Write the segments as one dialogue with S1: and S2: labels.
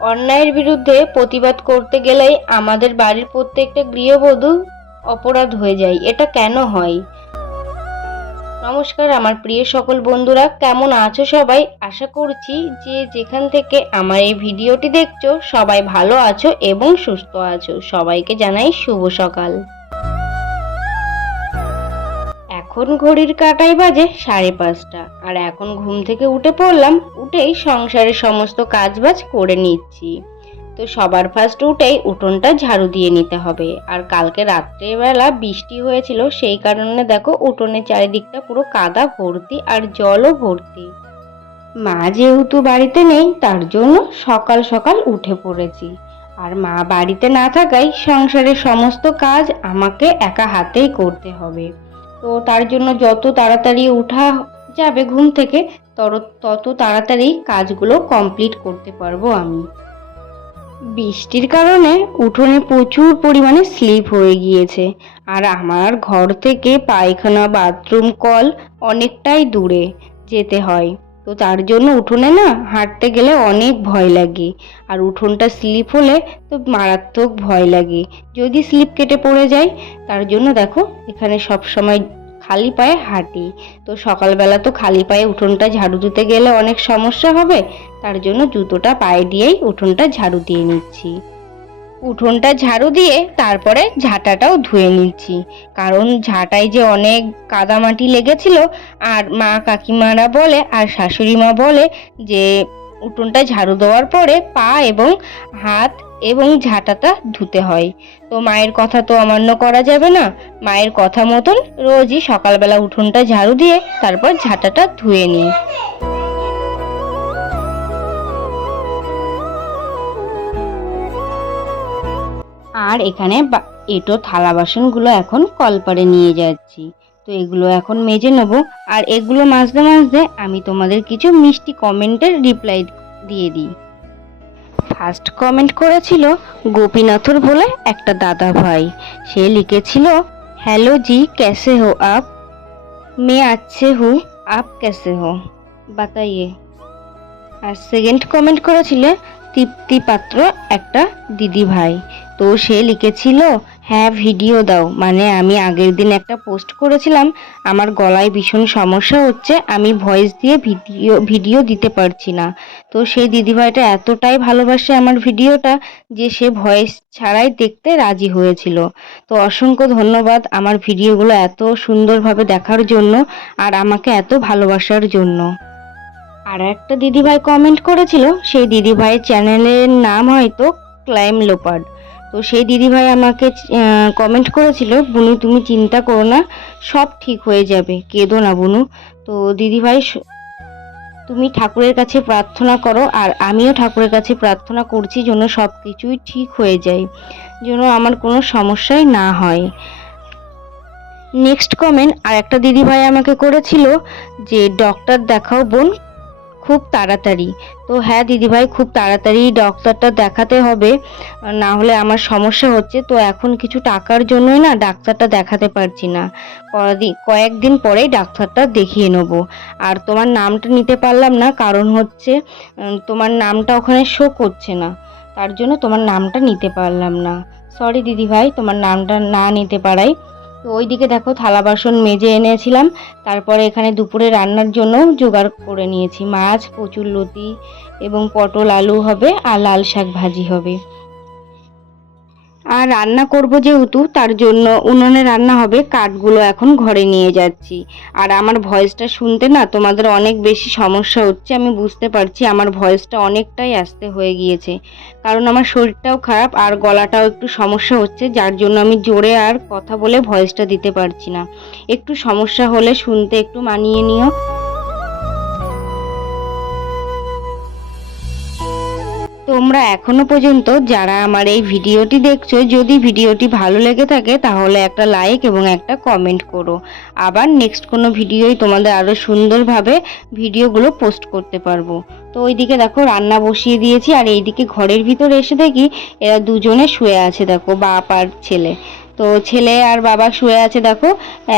S1: অন্যায়ের বিরুদ্ধে প্রতিবাদ করতে গেলেই আমাদের বাড়ির প্রত্যেকটা গৃহবধূ অপরাধ হয়ে যায়। এটা কেন হয়? নমস্কার, আমার প্রিয় সকল বন্ধুরা, কেমন আছো সবাই? আশা করছি যে যেখান থেকে আমার এই ভিডিওটি দেখছ, সবাই ভালো আছো এবং সুস্থ আছো। সবাইকে জানাই শুভ সকাল। এখন ঘড়ির কাটাই বাজে সাড়ে পাঁচটা। আর এখন ঘুম থেকে উঠে পড়লাম, উঠেই সংসারের সমস্ত কাজবাজ করে নিচ্ছি। তো সবার ফার্স্ট উঠেই উঠোনটা ঝাড়ু দিয়ে নিতে হবে। আর কালকে রাত্রেবেলা বৃষ্টি হয়েছিল, সেই কারণে দেখো উঠোনের চারিদিকটা পুরো কাদা ভর্তি আর জলও ভর্তি। মা যেহেতু বাড়িতে নেই, তার জন্য সকাল সকাল উঠে পড়েছি। আর মা বাড়িতে না থাকায় সংসারের সমস্ত কাজ আমাকে একা হাতেই করতে হবে। তো তার জন্য যত তাড়াতাড়ি উঠা যাবে ঘুম থেকে তত তাড়াতাড়ি কাজগুলো কমপ্লিট করতে পারব আমি। বৃষ্টির কারণে উঠোনে প্রচুর পরিমাণে স্লিপ হয়ে গিয়েছে। আর আমার ঘর থেকে পায়খানা বাথরুম কল অনেকটাই দূরে যেতে হয়। তো তার জন্য উঠোনে না হাঁটতে গেলে অনেক ভয় লাগে। আর উঠোনটা স্লিপ হলে তো মারাত্মক ভয় লাগে। যদি স্লিপ কেটে পড়ে যায়, তার জন্য দেখো এখানে সব সময় খালি পায়ে হাঁটি। তো সকালবেলা তো খালি পায়ে উঠোনটা ঝাড়ু দিতে গেলে অনেক সমস্যা হবে, তার জন্য জুতোটা পায়ে দিয়েই উঠোনটা ঝাড়ু দিয়ে নিচ্ছি। উঠোনটা ঝাড়ু দিয়ে তারপরে ঝাঁটাটাও ধুয়ে নিচ্ছি। কারণ ঝাঁটায় যে অনেক কাদামাটি লেগেছিল, আর মা কাকিমারা বলে আর শাশুড়ি মা বলে যে উঠোনটা ঝাড়ু দেওয়ার পরে পা এবং হাত এবং ঝাঁটাটা ধুতে হয়। তো মায়ের কথা তো অমান্য করা যাবে না। মায়ের কথা মতন রোজই সকালবেলা উঠোনটা ঝাড়ু দিয়ে তারপর ঝাঁটাটা ধুয়ে নিই। আর এখানে এটো থালা বাসনগুলো এখন কলপারে নিয়ে যাচ্ছি। তো এগুলো এখন মেজে নেব। আর এগুলো মাঝে মাঝতে আমি তোমাদের কিছু মিষ্টি কমেন্টের রিপ্লাই দিয়ে দিই। ফার্স্ট কমেন্ট করেছিল গোপীনাথর বলে একটা দাদা ভাই। সে লিখেছিল হ্যালো জি ক্যাসে হো আপ? মে আচ্ছে হু, আপ ক্যাসে হো? বাতাইয়ে। আর সেকেন্ড কমেন্ট করেছিলে, তৃপ্তি পাত্র, একটা দিদি ভাই। তো সে লিখেছিল হ্যাঁ ভিডিও দাও। মানে আমি আগের দিন একটা পোস্ট করেছিলাম, আমার গলায় ভীষণ সমস্যা হচ্ছে, আমি ভয়েস দিয়ে ভিডিও ভিডিও দিতে পারছি না। তো সেই দিদিভাইটা এতটাই ভালোবাসে আমার ভিডিওটা, যে সে ভয়েস ছাড়াই দেখতে রাজি হয়েছিল। তো অসংখ্য ধন্যবাদ আমার ভিডিওগুলো এত সুন্দরভাবে দেখার জন্য আর আমাকে এত ভালোবাসার জন্য। আর একটা দিদিভাই কমেন্ট করেছিল, সেই দিদিভাইয়ের চ্যানেলের নাম হয়তো ক্লাইম লোপার্ড তো সেই দিদিভাই আমাকে কমেন্ট করেছিল, বুনু, তুমি চিন্তা করো না, সব ঠিক হয়ে যাবে, কেঁদো না বুনু। তো দিদিভাই তুমি ঠাকুরের কাছে প্রার্থনা করো, আর আমিও ঠাকুরের কাছে প্রার্থনা করছি যেন সব কিছুই ঠিক হয়ে যায়, যেন আমার কোনো সমস্যাই না হয়। নেক্সট কমেন্ট আর একটা দিদিভাই আমাকে করেছিল যে ডক্টর দেখাও বোন খুব তাড়াতাড়ি। তো হ্যাঁ দিদিভাই, খুব তাড়াতাড়ি ডক্টরটা দেখাতে হবে। না হলে আমার সমস্যা হচ্ছে। তো এখন কিছু টাকার জন্যই না ডাক্তারটা দেখাতে পারছি না। কদিন কয়েকদিন পরেই ডাক্তারটা দেখিয়ে নেব। আর তোমার নামটা নিতে পারলাম না, কারণ হচ্ছে তোমার নামটা ওখানে শো করছে না। তার জন্য তোমার নামটা নিতে পারলাম না। সরি দিদিভাই, তোমার নামটা না নিতে পারাই। তো ওইদিকে দেখো থালা বাসন মেজে এনেছিলাম। তারপরে এখানে দুপুরে রান্নার জন্য জোগাড় করে নিয়েছি। মাছ, কচুর লতি এবং পটল, আলু হবে আর লাল শাক ভাজি হবে। আর রান্না করব যেহেতু, তার জন্য উনুনে রান্না হবে, কাঠগুলো এখন ঘরে নিয়ে যাচ্ছি। আর আমার ভয়েসটা শুনতে না তোমাদের অনেক বেশি সমস্যা হচ্ছে, আমি বুঝতে পারছি আমার ভয়েসটা অনেকটাই আস্তে হয়ে গিয়েছে। কারণ আমার শরীরটাও খারাপ আর গলাটাও একটু সমস্যা হচ্ছে, যার জন্য আমি জোরে আর কথা বলে ভয়েসটা দিতে পারছি না। একটু সমস্যা হলে শুনতে একটু মানিয়ে নিও। তোমরা এখনও পর্যন্ত যারা আমার এই ভিডিওটি দেখছ, যদি ভিডিওটি ভালো লেগে থাকে, তাহলে একটা লাইক এবং একটা কমেন্ট করো। আবার নেক্সট কোনো ভিডিওই তোমাদের আরও সুন্দরভাবে ভিডিওগুলো পোস্ট করতে পারব। তো ওইদিকে দেখো, রান্না বসিয়ে দিয়েছি, আর এইদিকে ঘরের ভিতরে এসে দেখি এরা দুজনে শুয়ে আছে, দেখো, বাপ আর ছেলে। তো ছেলে আর বাবা শুয়ে আছে, দেখো,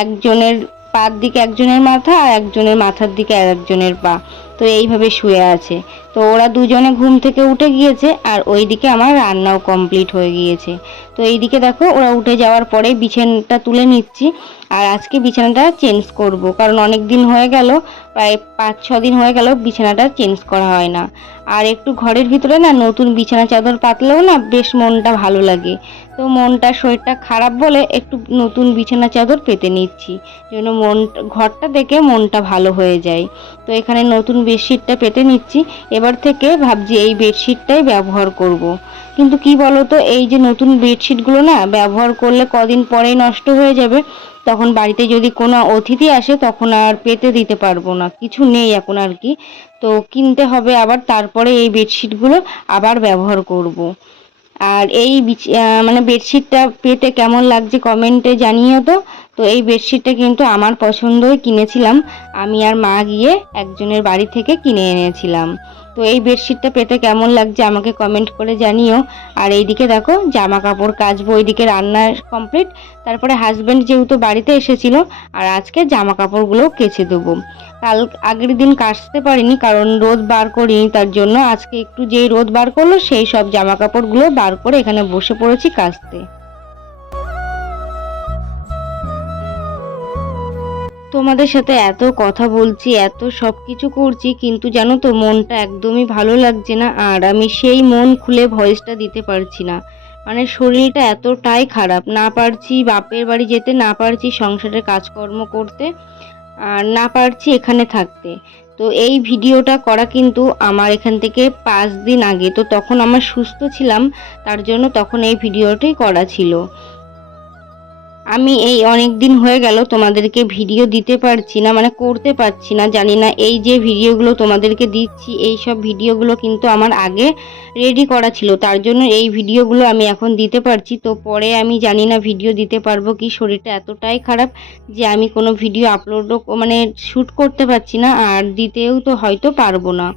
S1: একজনের পার দিকে একজনের মাথা, আর একজনের মাথার দিকে আর একজনের পা। তো এইভাবে শুয়ে আছে। তো ওরা দুজনে ঘুম থেকে উঠে গিয়েছে আর ওইদিকে আমার রান্নাও কমপ্লিট হয়ে গিয়েছে। তো এইদিকে দেখো, ওরা উঠে যাওয়ার পরে বিছানাটা তুলে নিচ্ছি আর আজকে বিছানাটা চেঞ্জ করব। কারণ অনেক দিন হয়ে গেল, প্রায় পাঁচ, ছ দিন হয়ে গেল বিছানাটা চেঞ্জ করা হয় না। আর একটু ঘরের ভিতরে না নতুন বিছানা চাদর পাতলেও না বেশ মনটা ভালো লাগে। তো মনটা, শরীরটা খারাপ বলে একটু নতুন বিছানা চাদর পেতে নিচ্ছি জন্য মন, ঘরটা দেখে মনটা ভালো হয়ে যায়। তো এখানে নতুন বেডশিটটা পেতে নিচ্ছি। এবার থেকে ভাবছি এই বেডশিটটাই ব্যবহার করব। কিন্তু কি বলতো, এই যে নতুন বেডশিটগুলো না ব্যবহার করলে কদিন পরেই নষ্ট হয়ে যাবে, তখন বাড়িতে যদি কোনো অতিথি আসে তখন আর পেতে দিতে পারব না, কিছু নেই এখন আর কি তো কিনতে হবে আবার, তারপরে এই বেডশিটগুলো আবার ব্যবহার করব। আর এই মানে বেডশিটটা পেতে কেমন লাগছে কমেন্টে জানিও তো তো এই বেডশিটটা কিন্তু আমার পছন্দই কিনেছিলাম আমি আর মা গিয়ে একজনের বাড়ি থেকে কিনে এনেছিলাম তো এই বেডশিটটা পেতে কেমন লাগছে আমাকে কমেন্ট করে জানিও। আর এইদিকে দেখো জামা কাপড় কাচবো ওইদিকে রান্না কমপ্লিট তারপরে হাজব্যান্ড যেহেতু বাড়িতে এসেছিল, আর আজকে জামা কাপড়গুলো কেচে দেবো। কাল, আগের দিন কাচতে পারিনি, কারণ রোদ বার করিনি, তার জন্য আজকে একটু যেই রোদ বার করল, সেই সব জামা কাপড়গুলো বার করে এখানে বসে পড়েছি কাচতে। তোমাদের সাথে এত কথা বলছি, এত সব কিছু করছি, কিন্তু জানো তো মনটা একদমই ভালো লাগছে না, আর আমি সেই মন খুলে ভয়েসটা দিতে পারছি না। মানে শরীরটা এতটাই খারাপ, না পারছি বাপের বাড়ি যেতে, না পারছি সংসারের কাজকর্ম করতে, আর না পারছি এখানে থাকতে। তো এই ভিডিওটা করা কিন্তু আমার এখান থেকে পাঁচ দিন আগে, তো তখন আমার সুস্থ ছিলাম, তার জন্য তখন এই ভিডিওটাই করা ছিল। আমি এই অনেক দিন হয়ে গেল তোমাদেরকে ভিডিও দিতে পারছি না মানে করতে পারছি না, জানি না এই যে ভিডিওগুলো তোমাদেরকে দিচ্ছি, এই সব ভিডিওগুলো কিন্তু আমার আগে রেডি করা ছিল, তার জন্য এই ভিডিওগুলো আমি এখন দিতে পারছি, তো পরে আমি জানি না ভিডিও দিতে পারব কি, শরীরটা এতটাই খারাপ যে আমি কোনো ভিডিও আপলোডও মানে শ্যুট করতে পারছি না, আর দিতেও তো হয়তো পারব না।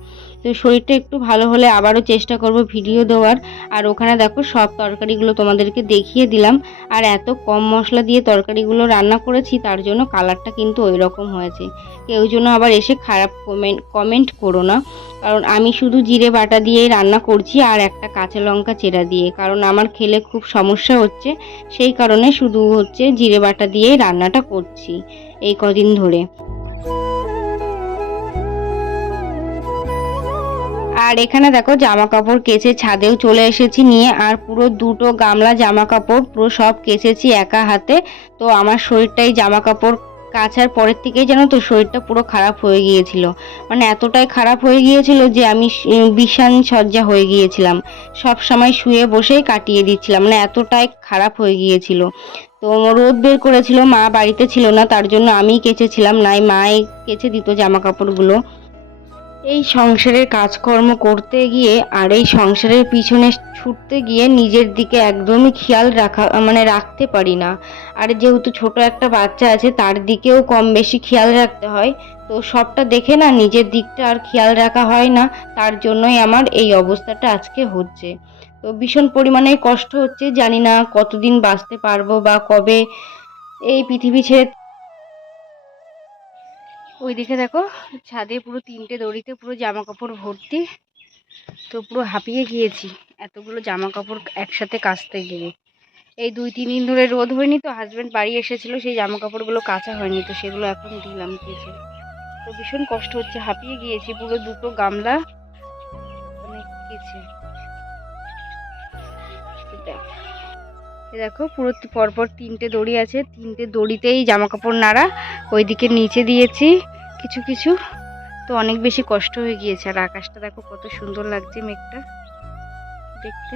S1: তো শরীরটা একটু ভালো হলে আবারও চেষ্টা করব ভিডিও দেওয়ার। আর ওখানে দেখো সব তরকারিগুলো তোমাদেরকে দেখিয়ে দিলাম। আর এত কম মশলা দিয়ে তরকারিগুলো রান্না করেছি, তার জন্য কালারটা কিন্তু ওই রকম হয়েছে। কেউ যেন আবার এসে খারাপ কমেন্ট কমেন্ট করো না। কারণ আমি শুধু জিরে বাটা দিয়েই রান্না করছি আর একটা কাঁচা লঙ্কা চেরা দিয়ে। কারণ আমার খেলে খুব সমস্যা হচ্ছে, সেই কারণে শুধু হচ্ছে জিরে বাটা দিয়েই রান্নাটা করছি এই কদিন ধরে। আর এখানে দেখো জামা কাপড় কেচে ছাদেও চলে এসেছি নিয়ে, আর পুরো দুটো গামলা জামা কাপড় পুরো সব কেচেছি একা হাতে। তো আমার শরীরটাই জামা কাপড় কাচার পরের থেকেই যেন তো, শরীরটা পুরো খারাপ হয়ে গিয়েছিল। মানে এতটাই খারাপ হয়ে গিয়েছিল যে আমি বিষাণ সজ্জা হয়ে গিয়েছিলাম। সব সময় শুয়ে বসেই কাটিয়ে দিচ্ছিলাম মানে এতটাই খারাপ হয়ে গিয়েছিল। তো রোদ বের করেছিল, মা বাড়িতে ছিল না, তার জন্য আমি কেচেছিলাম, নাই মাই কেচে দিত জামা কাপড়গুলো এই সংসারের কাজকর্ম করতে গিয়ে আর এই সংসারের পিছনে ছুটতে গিয়ে নিজের দিকে একদমই খেয়াল রাখা মানে রাখতে পারি না। আর যেহেতু ছোট একটা বাচ্চা আছে, তার দিকেও কম বেশি খেয়াল রাখতে হয়। তো সবটা দেখে না নিজের দিকটা আর খেয়াল রাখা হয় না। তার জন্যই আমার এই অবস্থাটা আজকে হচ্ছে। তো ভীষণ পরিমাণে কষ্ট হচ্ছে। জানি না কতদিন বাঁচতে পারব বা কবে এই পৃথিবী ছেড়ে ওইদিকে দেখো, ছাদে পুরো তিনটে দড়িতে পুরো জামা কাপড় ভর্তি। তো পুরো হাঁপিয়ে গিয়েছি, এতগুলো জামা কাপড় একসাথে কাচতে গিয়ে। এই দুই, তিন দিন ধরে রোদ হয়নি তো হাজব্যান্ড বাড়ি এসেছিল, সেই জামা কাপড়গুলো কাঁচা হয়নি তো, সেগুলো এখন দিলাম কেচে। তো ভীষণ কষ্ট হচ্ছে, হাঁপিয়ে গিয়েছি, পুরো দুটো গামলা মানে কেচে। দেখো পুরো পরপর তিনটে দড়ি আছে, তিনটে দড়িতেই জামা কাপড় নাড়া, ওইদিকে নিচে দিয়েছি কিছু কিছু। তো অনেক বেশি কষ্ট হয়ে গিয়েছে আর আকাশটা দেখো কত সুন্দর লাগছে মেঘটা দেখতে।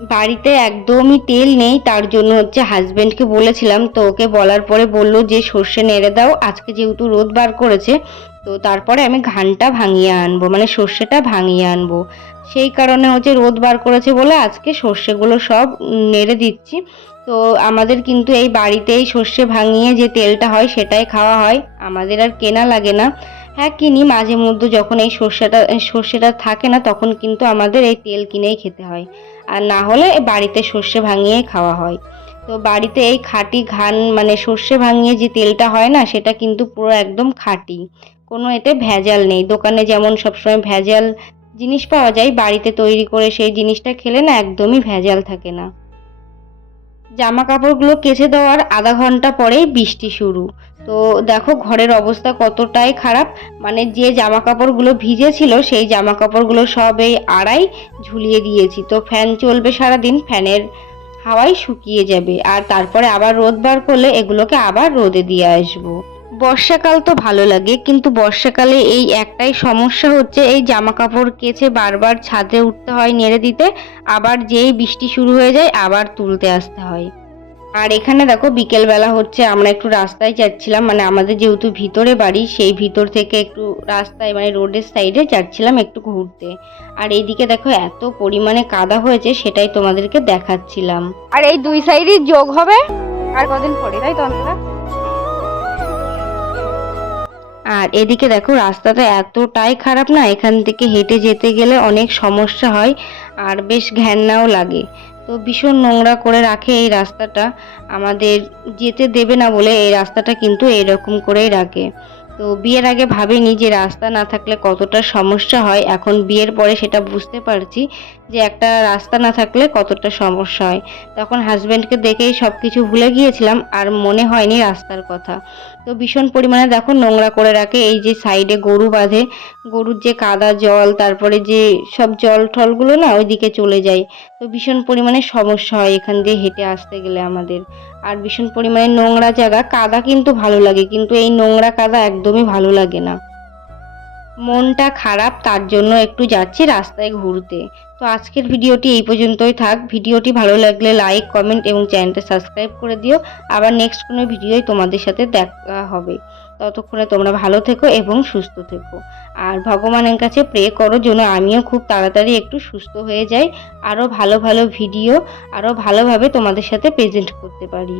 S1: বাড়িতে একদমই তেল নেই, তার জন্য হচ্ছে হাজবেন্ডকে বলেছিলাম, তো ওকে বলার পরে বলল যে, সর্ষে নেড়ে দাও, আজকে যেহেতু রোদ বার করেছে, তো তারপরে আমি ঘানটা ভাঙিয়ে আনব মানে সর্ষেটা ভাঙিয়ে আনব। সেই কারণে হচ্ছে রোদ বার করেছে বলে আজকে সর্ষেগুলো সব নেড়ে দিচ্ছি। তো আমাদের কিন্তু এই বাড়িতেই সর্ষে ভাঙিয়ে যে তেলটা হয়, সেটাই খাওয়া হয়। আমাদের আর কেনা লাগে না। হ্যাঁ কিনি, মাঝে মধ্যে যখন এই সর্ষেটা সর্ষেটা থাকে না, তখন কিন্তু আমাদের এই তেল কিনেই খেতে হয়। আর না হলে বাড়িতে সর্ষে ভাঙিয়ে খাওয়া হয়। তো বাড়িতে এই খাঁটি ঘান মানে সর্ষে ভাঙিয়ে যে তেলটা হয় না, সেটা কিন্তু পুরো একদম খাঁটি। কোনো এতে ভেজাল নেই। দোকানে যেমন সবসময় ভেজাল জিনিস পাওয়া যায়, বাড়িতে তৈরি করে সেই জিনিসটা খেলে না একদমই ভেজাল থাকে না। জামা কাপড়গুলো কেচে দেওয়ার আধা ঘণ্টা পরেই বৃষ্টি শুরু। তো দেখো ঘরের অবস্থা কতটাই খারাপ। মানে যে জামা কাপড়গুলো ভিজেছিল, সেই জামা কাপড়গুলো সব এই আড়াই ঝুলিয়ে দিয়েছি। তো ফ্যান চলবে সারাদিন, ফ্যানের হাওয়াই শুকিয়ে যাবে। আর তারপরে আবার রোদ বার করলে এগুলোকে আবার রোদে দিয়ে আসব। বর্ষাকাল তো ভালো লাগে, কিন্তু বর্ষাকালে এই একটাই সমস্যা হচ্ছে এই জামা কাপড় কেচে বারবার ছাদে উঠতে হয় নেড়ে দিতে, আবার যেই বৃষ্টি শুরু হয়ে যায় আবার তুলতে আসতে হয়। আর এখানে দেখো বিকেলবেলা হচ্ছে আমরা একটু রাস্তায় যাচ্ছিলাম মানে আমাদের যেহেতু ভিতরে বাড়ি, সেই ভিতর থেকে একটু রাস্তায় মানে রোডের সাইডে যাচ্ছিলাম একটু ঘুরতে। আর এইদিকে দেখো এত পরিমাণে কাদা হয়েছে সেটাই তোমাদেরকে দেখাচ্ছিলাম।
S2: আর এই দুই সাইডই যোগ হবে, আর কদিন পরে, তাই তো
S1: আর এদিকে দেখো, রাস্তাটা এতটাই খারাপ না, এখান থেকে হেঁটে যেতে গেলে অনেক সমস্যা হয় আর বেশ ঘ্যান্নাও লাগে। তো ভীষণ নোংরা করে রাখে এই রাস্তাটা। আমাদের যেতে দেবে না বলে এই রাস্তাটা কিন্তু এরকম করেই রাখে। তো বিয়ের আগে ভাবিনি যে রাস্তা না থাকলে কতটা সমস্যা হয়। এখন বিয়ের পরে সেটা বুঝতে পারছি যে একটা রাস্তা না থাকলে কতটা সমস্যা হয়। তখন হাজব্যান্ডকে দেখেই সব কিছু ভুলে গিয়েছিলাম, আর মনে হয়নি রাস্তার কথা। তো ভীষণ পরিমাণে দেখো নোংরা করে রাখে, এই যে সাইডে গরু বাঁধে, গরুর যে কাদা জল, তারপরে যে সব জল টলগুলো না ওইদিকে চলে যায়। তো ভীষণ পরিমাণে সমস্যা হয় এখান দিয়ে হেঁটে আসতে গেলে আমাদের। আর ভীষণ পরিমাণে নোংরা জায়গা। কাদা কিন্তু ভালো লাগে, কিন্তু এই নোংরা কাদা একদমই ভালো লাগে না। মনটা খারাপ, তার জন্য একটু যাচ্ছি রাস্তায় ঘুরতে। তো আজকের ভিডিওটি এই পর্যন্তই থাক। ভিডিওটি ভালো লাগলে লাইক, কমেন্ট এবং চ্যানেলটা সাবস্ক্রাইব করে দিও। আবার নেক্সট কোনো ভিডিওই তোমাদের সাথে দেখা হবে। ততক্ষণে তোমরা ভালো থেকো এবং সুস্থ থেকো। আর ভগবানের কাছে প্রে করো যেন আমিও খুব তাড়াতাড়ি একটু সুস্থ হয়ে যাই আরও ভালো ভালো ভিডিও আরও ভালোভাবে তোমাদের সাথে প্রেজেন্ট করতে পারি।